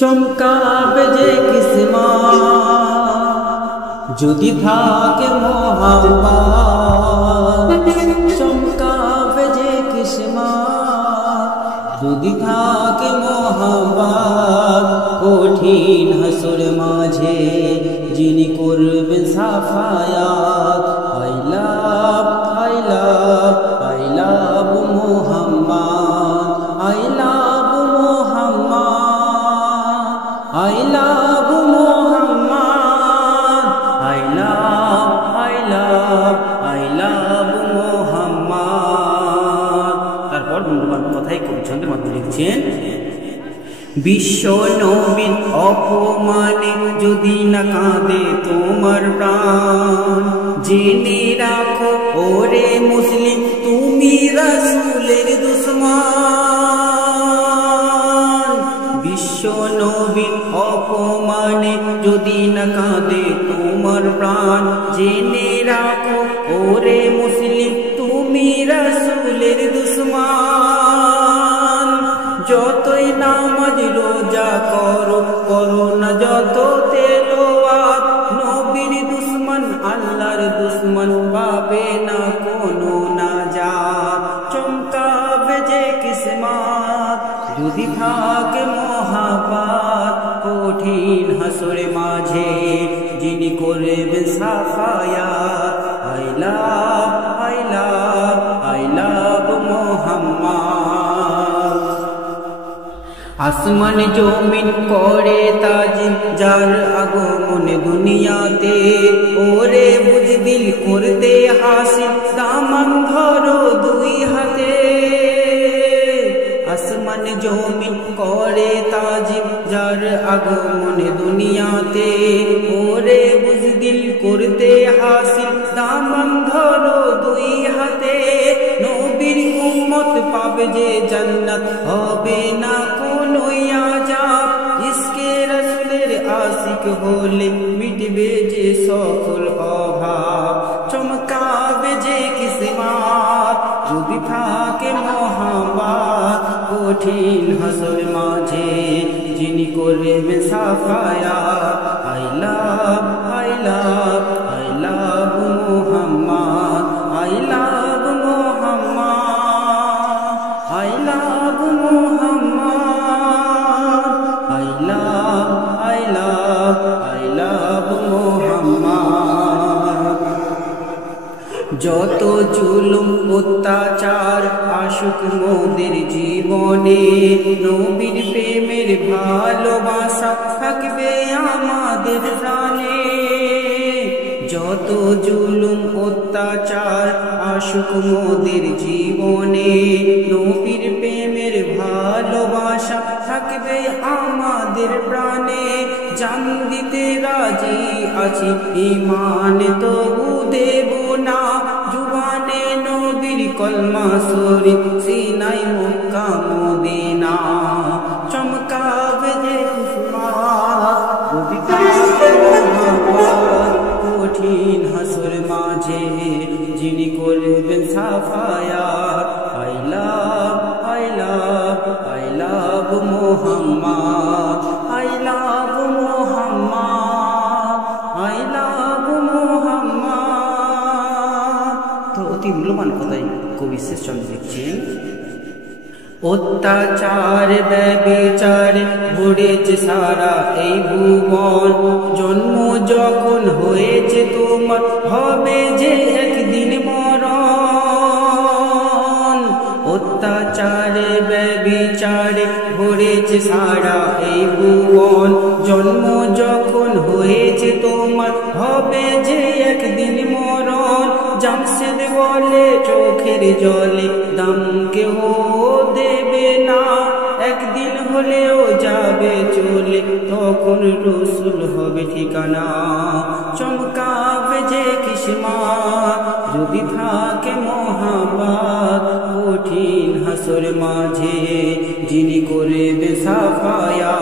চমকাবে যে কিসমত যদি থাকে মোহাব্বত, চমকাবে যে কিসমত যদি থাকে মোহাব্বত। কঠিন হাসর মাঝে যিনি করবেন Safayat. I love Muhammad, I love Muhammad, I love Muhammad, I love Muhammad। তারপর মূল্যবান কথাই কবি ছন্দের মাধ্যমে লিখছেন, বিশ্ব নবীর অপমানে যদি না কাঁদে তোমার প্রাণ, জেনে রাখো ওরে মুসলিম তুমি রাসূলের দুশমন। বিশ্ব নবীর অপমানে যদি না কাঁদে তোমার প্রাণ, জেনে রাখো ওরে মুসলিম তুমি রাসূলের দুশমন। যতই নামাজ রোজা করো, করো না যত তেলাওয়াত, নবীর দুশমন আল্লাহর দুশমন পাবে না কোনো নাজাত। চমকাবে যে কিসমত যদি থাকে মোহাব্বত, কঠিন হাসর মাঝে যিনি করবেন সাফায়াত। I love Muhammad। আসমান জমিন করে তাজিম যার আগমন দুনিয়াতে, ওরে বুঝদিল করতে হাসিল দামান ধরো দুই হাতে। আসমান জমিন করে তাজিম যার আগমন দুনিয়াতে, ওরে বুঝদিল করতে হাসিল দামান ধরো দুই হাতে। নবীর উম্মত পাবে যে জান্নাত, হবে না কোনো আযাব। ইশকে রাসূলের আশিক হলে মিটবে যে সকল অভাব। চমকাবে যে কিসমত যদি থাকে মোহাব্বত, কঠিন হাসর মাঝে যিনি করবেন Safayat. I love Muhammad, I love Muhammad, I love Muhammad, I love Muhammad। যত জুলুম অত্যাচার আসুক মোদের জীবনে, নবীর প্রেমের ভালোবাসা থাকবে আমাদের প্রাণে। যত জুলুম অত্যাচার আসুক মোদের জীবনে, নবীর প্রেমের ভালোবাসা থাকবে আমাদের প্রাণে। জান দিতে রাজি আছি ঈমান তবু দেব না, জুবানে নবীর কলমা শরীফ সিনাই মক্কা মদিনা। চমকাবে যে কিসমত যদি থাকে মোহাব্বত, কঠিন হাসর মাঝে যিনি করবেন Safayat. I love Muhammad, I love Muhammad, I love Muhammad। তো অতি মূল্যবান কথাই কবি শেষ চন্দ্র লিখছেন, অত্যাচার ব্যভিচারে ভরেছে সারা এই ভুবন। জন্ম যখন হয়েছে তোমার হবে যে একদিন মরণ। অত্যাচারে ব্যভিচারে ভরেছে সারা এই ভুবন। জন্ম যখন হয়েছে তোমার হবে যে একদিন মরণ। জামশেদ বলে চোখের জলে দাম কেউ দেবে না, একদিন হলেও যাবে চলে তখন রসুল হবে ঠিকানা। চমকাবে যে কিসমত যদি থাকে মোহাব্বত, কঠিন হাসর মাঝে যিনি করবে সাফায়াত।